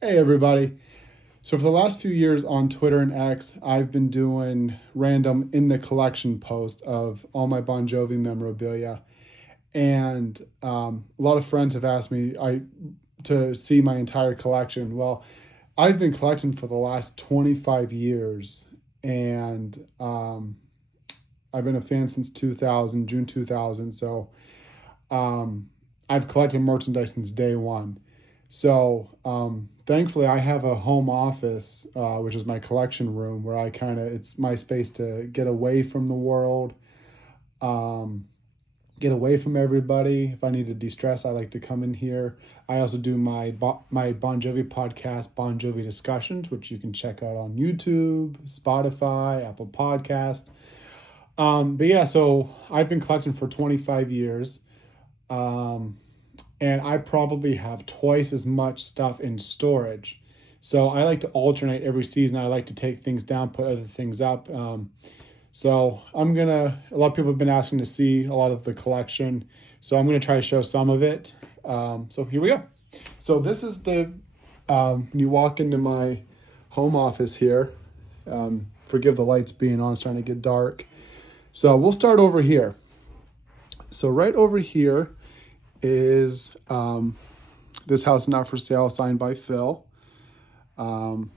Hey everybody. So for the last few years on Twitter and X, I've been doing random in the collection posts of all my Bon Jovi memorabilia. And a lot of friends have asked me to see my entire collection. Well, I've been collecting for the last 25 years, and I've been a fan since 2000, June 2000. So um, I've collected merchandise since day one. So thankfully, I have a home office, which is my collection room, where it's my space to get away from the world, um, get away from everybody. If I need to de-stress, I like to come in here. I also do my Bon Jovi podcast, Bon Jovi Discussions, which you can check out on YouTube, Spotify, Apple Podcast. But yeah, so I've been collecting for 25 years. Um, and I probably have twice as much stuff in storage. So I like to alternate every season. I like to take things down, put other things up. So a lot of people have been asking to see a lot of the collection. So I'm gonna try to show some of it. So here we go. So this is when you walk into my home office here. Forgive the lights being on, it's trying to get dark. So we'll start over here. So right over here is This House Not For Sale, signed by Phil. Um,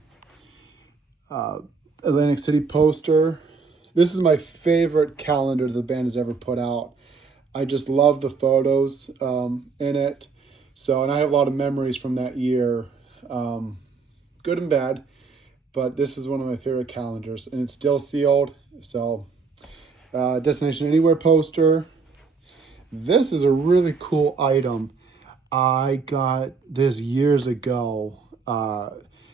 Atlantic City poster. This is my favorite calendar the band has ever put out. I just love the photos in it. So, and I have a lot of memories from that year, good and bad. But this is one of my favorite calendars, and it's still sealed. So, Destination Anywhere poster. This is a really cool item. I got this years ago,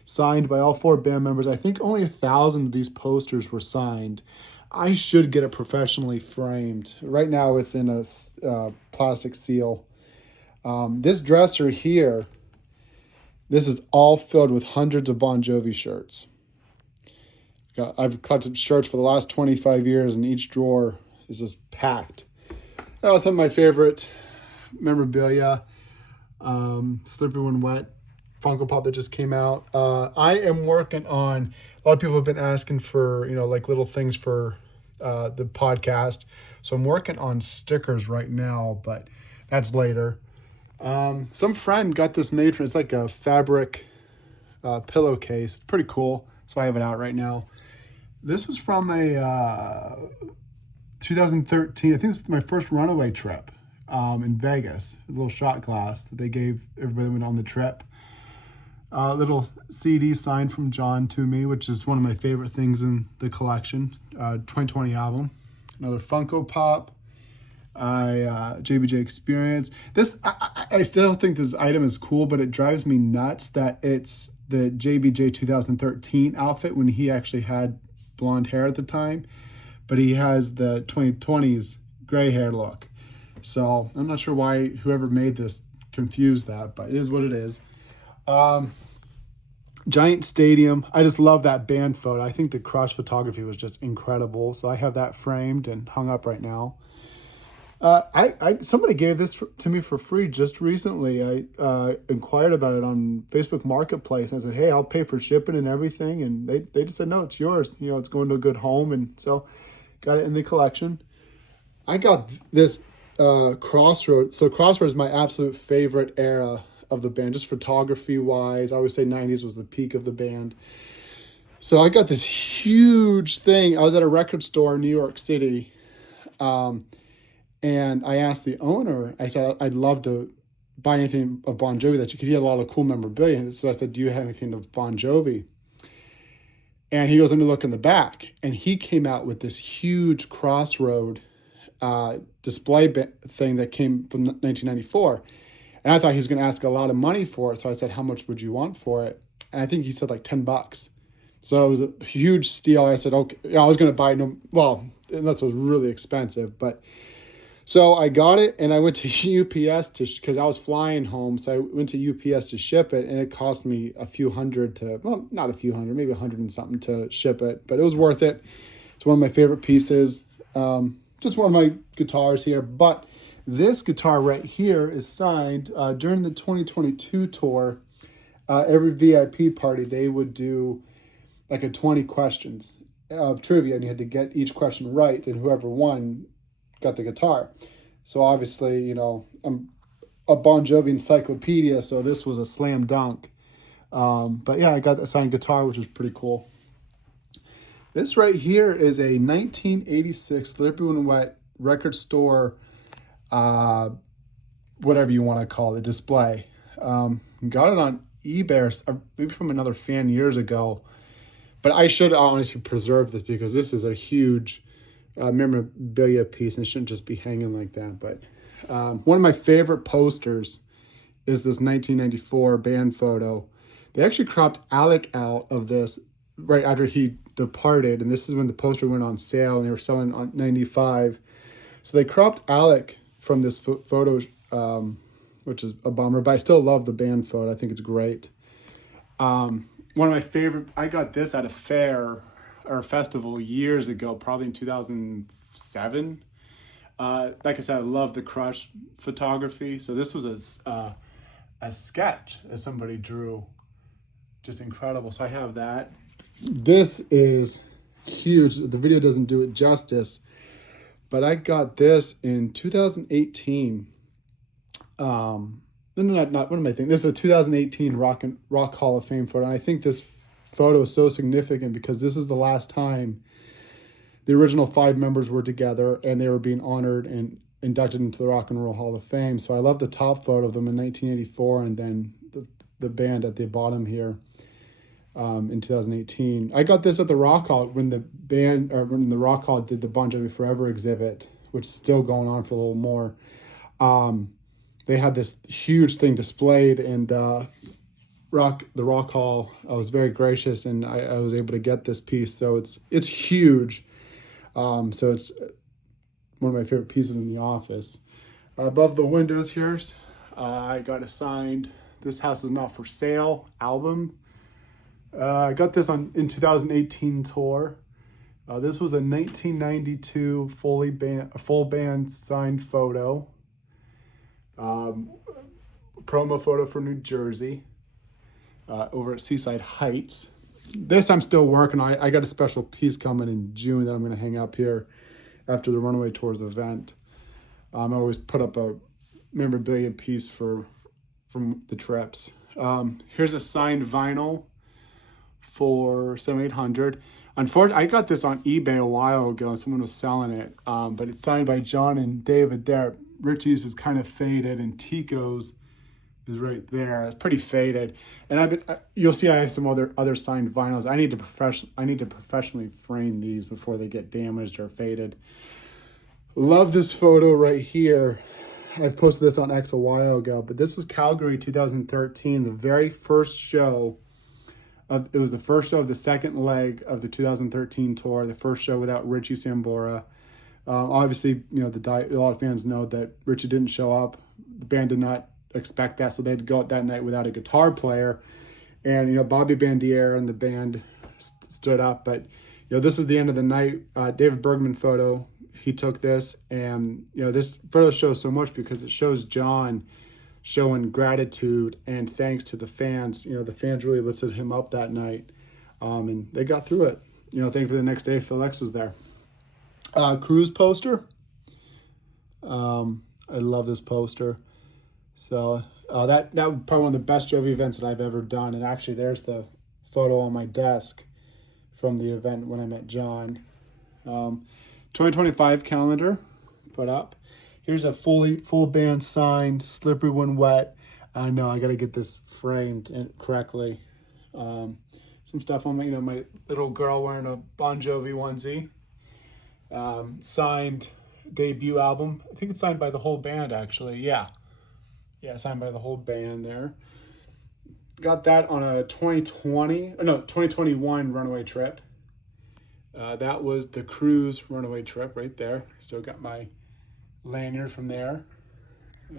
signed by all four band members. I think only 1,000 of these posters were signed. I should get it professionally framed. Right now it's in a plastic seal. This dresser here, this is all filled with hundreds of Bon Jovi shirts. I've collected shirts for the last 25 years, and each drawer is just packed. That was some of my favorite memorabilia. Slippery When Wet Funko Pop that just came out. I am working on, a lot of people have been asking for, like little things for the podcast. So I'm working on stickers right now, but that's later. Some friend got this made for, it's like a fabric pillowcase. It's pretty cool. So I have it out right now. This was from a 2013, I think this is my first runaway trip in Vegas. A little shot glass that they gave everybody that went on the trip. Little CD signed from John to me, which is one of my favorite things in the collection. 2020 album. Another Funko Pop. JBJ Experience. I still think this item is cool, but it drives me nuts that it's the JBJ 2013 outfit when he actually had blonde hair at the time, but he has the 2020s gray hair look. So I'm not sure why whoever made this confused that, but it is what it is. Giant Stadium. I just love that band photo. I think the crush photography was just incredible. So I have that framed and hung up right now. Somebody gave this to me for free just recently. I inquired about it on Facebook Marketplace, and I said, "Hey, I'll pay for shipping and everything." And they just said, "No, it's yours. It's going to a good home." And so got it in the collection. I got this Crossroads. So Crossroads is my absolute favorite era of the band, just photography wise. I always say 90s was the peak of the band. So I got this huge thing. I was at a record store in New York City. And I asked the owner, I said, I'd love to buy anything of Bon Jovi because he had a lot of cool memorabilia. So I said, do you have anything of Bon Jovi? And he goes, let me look in the back. And he came out with this huge Crossroad display thing that came from 1994. And I thought he was going to ask a lot of money for it. So I said, how much would you want for it? And I think he said like $10. So it was a huge steal. I said, okay, I was going to buy unless it was really expensive, but so I got it, and I went to UPS because I was flying home. So I went to UPS to ship it, and it cost me a few hundred not a few hundred, maybe 100 and something to ship it, but it was worth it. It's one of my favorite pieces. Just one of my guitars here, but this guitar right here is signed during the 2022 tour. every VIP party, they would do like a 20 questions of trivia, and you had to get each question right, and whoever won got the guitar. So obviously, you know, I'm a Bon Jovi encyclopedia, so this was a slam dunk. But yeah, I got a signed guitar, which was pretty cool. This right here is a 1986 Slippery When Wet record store, whatever you want to call it, display. Got it on eBay, or maybe from another fan years ago. But I should honestly preserve this because this is a huge memorabilia piece, and it shouldn't just be hanging like that. But one of my favorite posters is this 1994 band photo. They actually cropped Alec out of this right after he departed, and this is when the poster went on sale, and they were selling on 95. So they cropped Alec from this photo, which is a bummer, but I still love the band photo. I think it's great. One of my favorite, I got this at a fair or a festival years ago, probably in 2007. Like I said, I love the Crush photography. So this was a sketch that somebody drew. Just incredible. So I have that. This is huge. The video doesn't do it justice, but I got this in 2018. Not what am I thinking? This is a 2018 Rock Hall of Fame photo. And I think this photo is so significant because this is the last time the original 5 members were together and they were being honored and inducted into the Rock and Roll Hall of Fame. So I love the top photo of them in 1984, and then the band at the bottom here in 2018. I got this at the Rock Hall when the Rock Hall did the Bon Jovi Forever exhibit, which is still going on for a little more. They had this huge thing displayed, and the Rock Hall, I was very gracious, and I was able to get this piece. So it's huge. So it's one of my favorite pieces in the office. Above the windows here, I got a signed "This House Is Not For Sale" album. I got this in 2018 tour. This was a 1992 full band signed photo. Promo photo for New Jersey, over at Seaside Heights. This I'm still working on. I got a special piece coming in June that I'm going to hang up here after the Runaway Tours event. I always put up a memorabilia piece from the trips. Here's a signed vinyl for $7,800. Unfortunately, I got this on eBay a while ago. Someone was selling it, but it's signed by John and David there. Richie's is kind of faded, and Tico's is right there. It's pretty faded, and you'll see I have some other signed vinyls. I need to professionally frame these before they get damaged or faded. Love this photo right here. I've posted this on X a while ago, but this was Calgary 2013, the very first show. It was the first show of the second leg of the 2013 tour, the first show without Richie Sambora. Obviously, you know, a lot of fans know that Richie didn't show up. The band did not expect that, so they had to go out that night without a guitar player. And, you know, Bobby Bandiere and the band stood up. But, you know, this is the end of the night. David Bergman photo, he took this. And, you know, this photo shows so much because it shows John showing gratitude and thanks to the fans. You know, the fans really lifted him up that night. And they got through it. You know, thankfully the next day Phil X was there. Cruise poster. I love this poster. So that was probably one of the best Jovi events that I've ever done. And actually, there's the photo on my desk from the event when I met John. 2025 calendar put up. Here's a full band signed Slippery When Wet. I know I got to get this framed correctly. Some stuff on my little girl wearing a Bon Jovi onesie. Signed debut album. I think it's signed by the whole band, actually. Yeah, signed by the whole band there. Got that on a 2021 Runaway trip. That was the cruise Runaway trip right there. Still got my lanyard from there.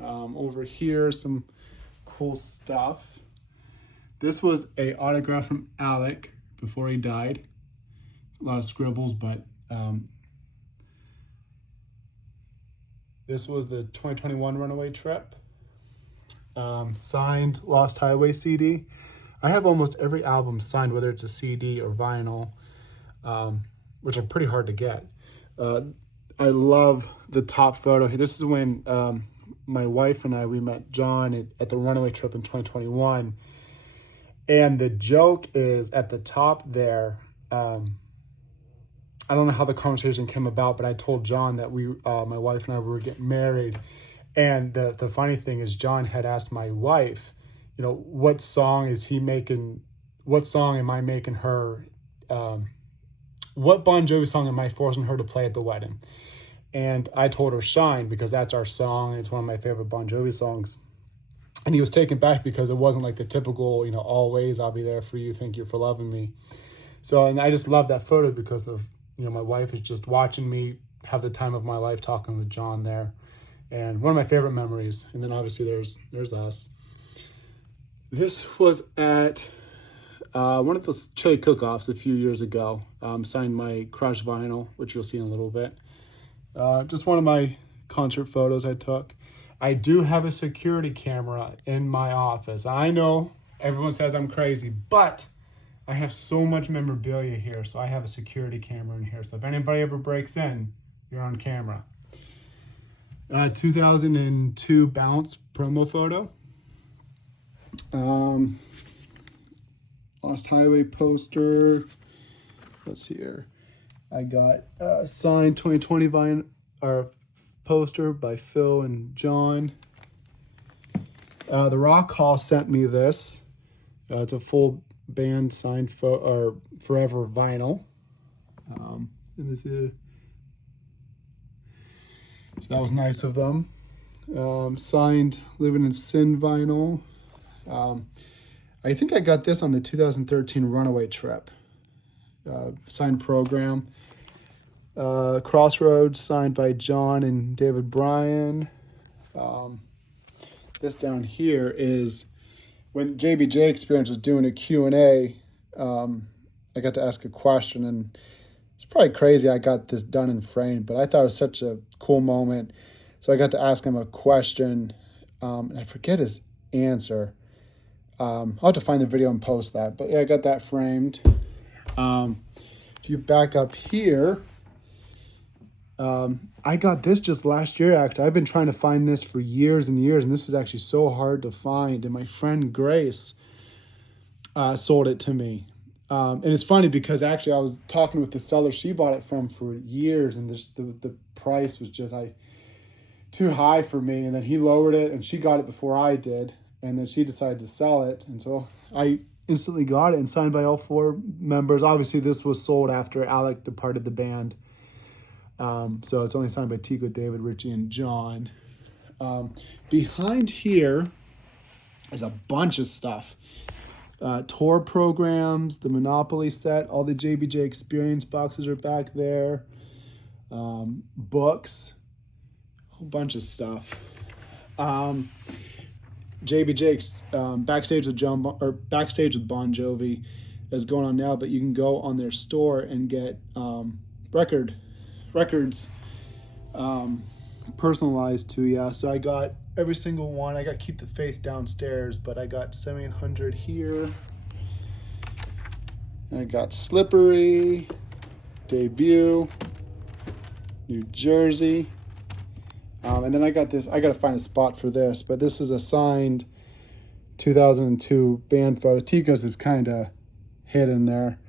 Over here, some cool stuff. This was a autograph from Alec before he died. A lot of scribbles, but this was the 2021 Runaway trip. Signed Lost Highway CD. I have almost every album signed, whether it's a CD or vinyl, which are pretty hard to get. I love the top photo. This is when my wife and we met John at the Runaway trip in 2021. And the joke is at the top there, I don't know how the conversation came about, but I told John that my wife and I were getting married. And the funny thing is John had asked my wife, what song am I making her, what Bon Jovi song am I forcing her to play at the wedding? And I told her Shine, because that's our song. And it's one of my favorite Bon Jovi songs. And he was taken back because it wasn't like the typical, always I'll be there for you, thank you for loving me. So, and I just love that photo because of, my wife is just watching me have the time of my life talking with John there. And one of my favorite memories. And then obviously there's us. This was at one of the chili cook-offs a few years ago. Signed my Crush vinyl, which you'll see in a little bit. Just one of my concert photos I took. I do have a security camera in my office. I know everyone says I'm crazy, but I have so much memorabilia here, so I have a security camera in here. So if anybody ever breaks in, you're on camera. 2002 Bounce promo photo. Lost Highway poster. Let's see here. I got signed 2020 poster by Phil and John. The Rock Hall sent me this. It's a full band signed forever vinyl. And this is, so that was nice of them. Signed Living in Sin vinyl. I think I got this on the 2013 Runaway trip. Signed Program. Crossroads signed by John and David Bryan. This down here is when JBJ Experience was doing a Q&A. I got to ask a question, and it's probably crazy I got this done and framed, but I thought it was such a cool moment. So I got to ask him a question, and I forget his answer. I'll have to find the video and post that. But yeah, I got that framed. If you back up here, I got this just last year, actually. I've been trying to find this for years and years, and this is actually so hard to find. And my friend Grace sold it to me. And it's funny because actually I was talking with the seller she bought it from for years, and the price was just too high for me. And then he lowered it, and she got it before I did. And then she decided to sell it. And so I instantly got it and signed by all four members. Obviously, this was sold after Alec departed the band. So it's only signed by Tico, David, Richie, and John. Behind here is a bunch of stuff. Tour programs, the Monopoly set, all the JBJ Experience boxes are back there. Books, a whole bunch of stuff. JBJ backstage with Bon Jovi is going on now, but you can go on their store and get records personalized to you. So I got every single one. I got Keep the Faith downstairs, but I got 7800 here. I got Slippery, Debut, New Jersey. And then I got this. I got to find a spot for this, but this is a signed 2002 band photo. Tico's is kind of hidden there.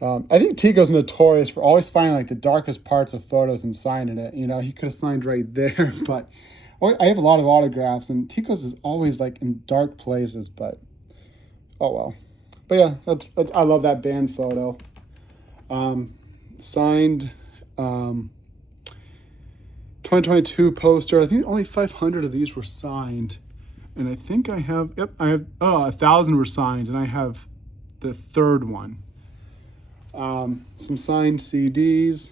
I think Tico's notorious for always finding like the darkest parts of photos and signing it. He could have signed right there, but I have a lot of autographs, and Tico's is always like in dark places, but oh well. But yeah, I love that band photo. Signed 2022 poster. I think only 500 of these were signed. And I think I have 1,000 were signed, and I have the third one. Some signed CDs.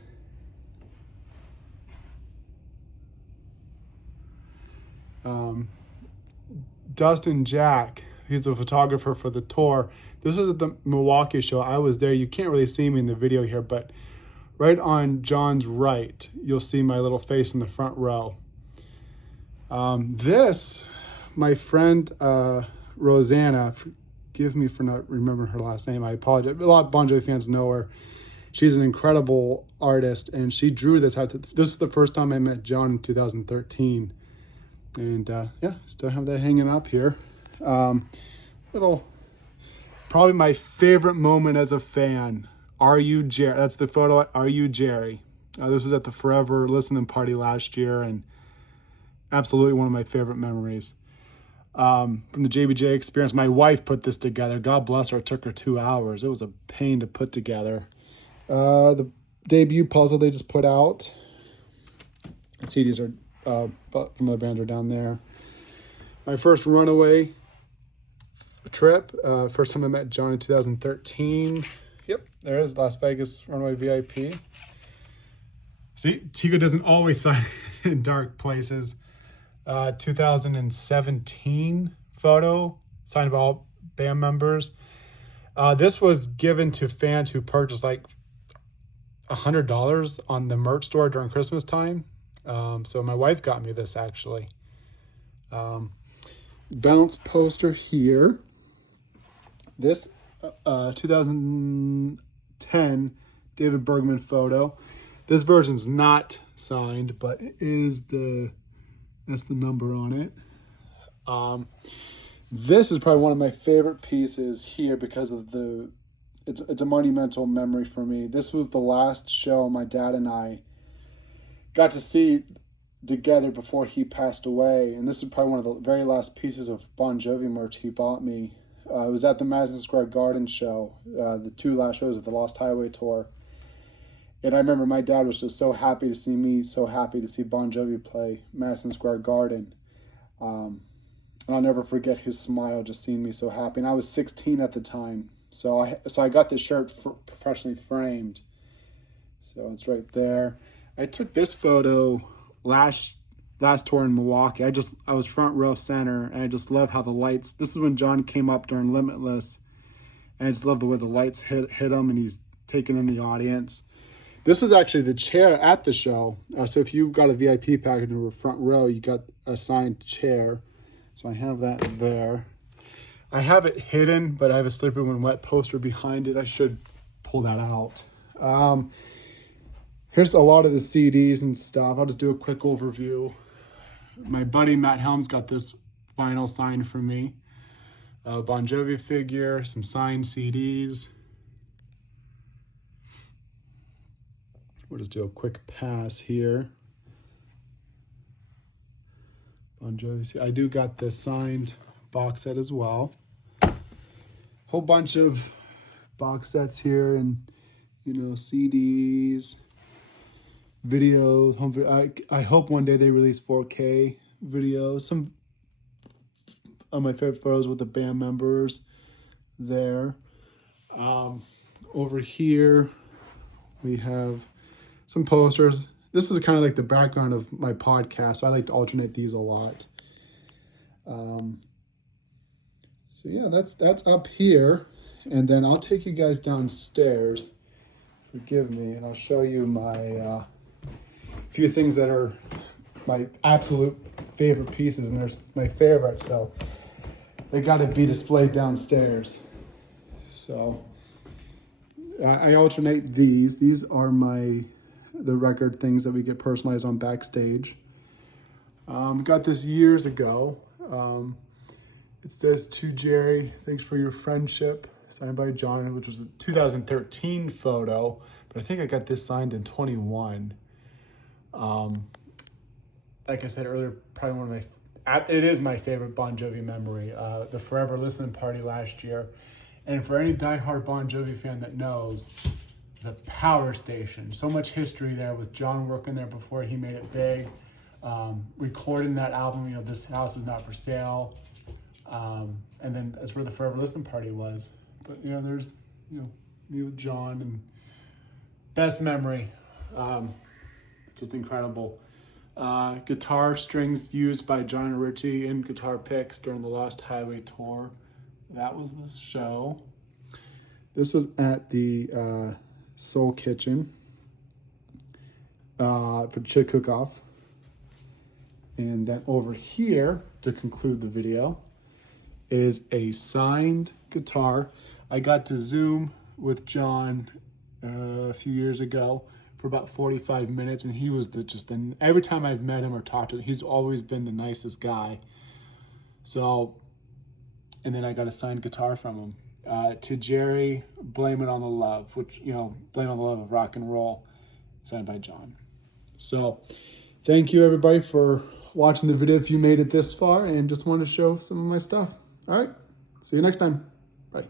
Dustin Jack, he's the photographer for the tour. This was at the Milwaukee show. I was there. You can't really see me in the video here, but right on John's right, you'll see my little face in the front row. This, my friend Rosanna, forgive me for not remembering her last name. I apologize. A lot of Bon Jovi fans know her. She's an incredible artist, and she drew this out. This is the first time I met John in 2013. And yeah, still have that hanging up here. Probably my favorite moment as a fan. Are You Jerry? That's the photo. Are You Jerry? This was at the Forever Listening Party last year, and absolutely one of my favorite memories. From the JBJ experience, my wife put this together. God bless her. It took her 2 hours. It was a pain to put together. The debut puzzle they just put out. The CDs are from the bands are down there. My first Runaway trip. First time I met John in 2013. Yep, there is Las Vegas Runaway VIP. See, Tico doesn't always sign in dark places. 2017 photo signed by all band members. This was given to fans who purchased like $100 on the merch store during Christmas time. So my wife got me this actually. Bounce poster here. This 2010 David Bergman photo. This version's not signed, but it is that's the number on it. This is probably one of my favorite pieces here because of it's a monumental memory for me. This was the last show my dad and I got to see together before he passed away, and this is probably one of the very last pieces of Bon Jovi merch he bought me. It was at the Madison Square Garden show, the 2 last shows of the Lost Highway tour. And I remember my dad was just so happy to see me, so happy to see Bon Jovi play Madison Square Garden. And I'll never forget his smile just seeing me so happy. And I was 16 at the time. So I got this shirt professionally framed. So it's right there. I took this photo last tour in Milwaukee. I was front row center, and I just love how the lights, this is when John came up during Limitless, and I just love the way the lights hit him, and he's taken in the audience. This is actually the chair at the show. So if you got a VIP package and were front row, you got a signed chair. So I have that there. I have it hidden, but I have a Slippery When Wet poster behind it. I should pull that out. Here's a lot of the CDs and stuff. I'll just do a quick overview. My buddy Matt Helms got this vinyl signed for me. Bon Jovi figure, some signed CDs. We'll just do a quick pass here. Bon Jovi. I do got the signed box set as well. Whole bunch of box sets here, and CDs, videos, home video. I hope one day they release 4K videos. Some of my favorite photos with the band members there. Over here we have some posters. This is kind of like the background of my podcast, so I like to alternate these a lot. So yeah, that's up here, and then I'll take you guys downstairs. Forgive me, and I'll show you my few things that are my absolute favorite pieces, and they're my favorite, so they got to be displayed downstairs. So I alternate these. These are the record things that we get personalized on backstage. Got this years ago. It says, "To Jerry, thanks for your friendship," signed by John, which was a 2013 photo, but I think I got this signed in 21. Like I said earlier, probably one of it is my favorite Bon Jovi memory, the Forever Listening Party last year. And for any diehard Bon Jovi fan that knows, the Power Station, so much history there with John working there before he made it big, recording that album, This House Is Not For Sale, and then that's where the Forever Listening Party was. But there's me with John, and best memory, just incredible. Guitar strings used by John and Richie in guitar picks during the Lost Highway tour. That was the show. This was at the Soul Kitchen for Chick Cook-Off. And then over here, to conclude the video, is a signed guitar. I got to Zoom with John a few years ago for about 45 minutes, and he was every time I've met him or talked to him, he's always been the nicest guy. So, and then I got a signed guitar from him. To Jerry, Blame It on the Love, which, Blame It on the Love of Rock and Roll, signed by John. So, thank you everybody for watching the video if you made it this far, and just want to show some of my stuff. All right, see you next time. Bye.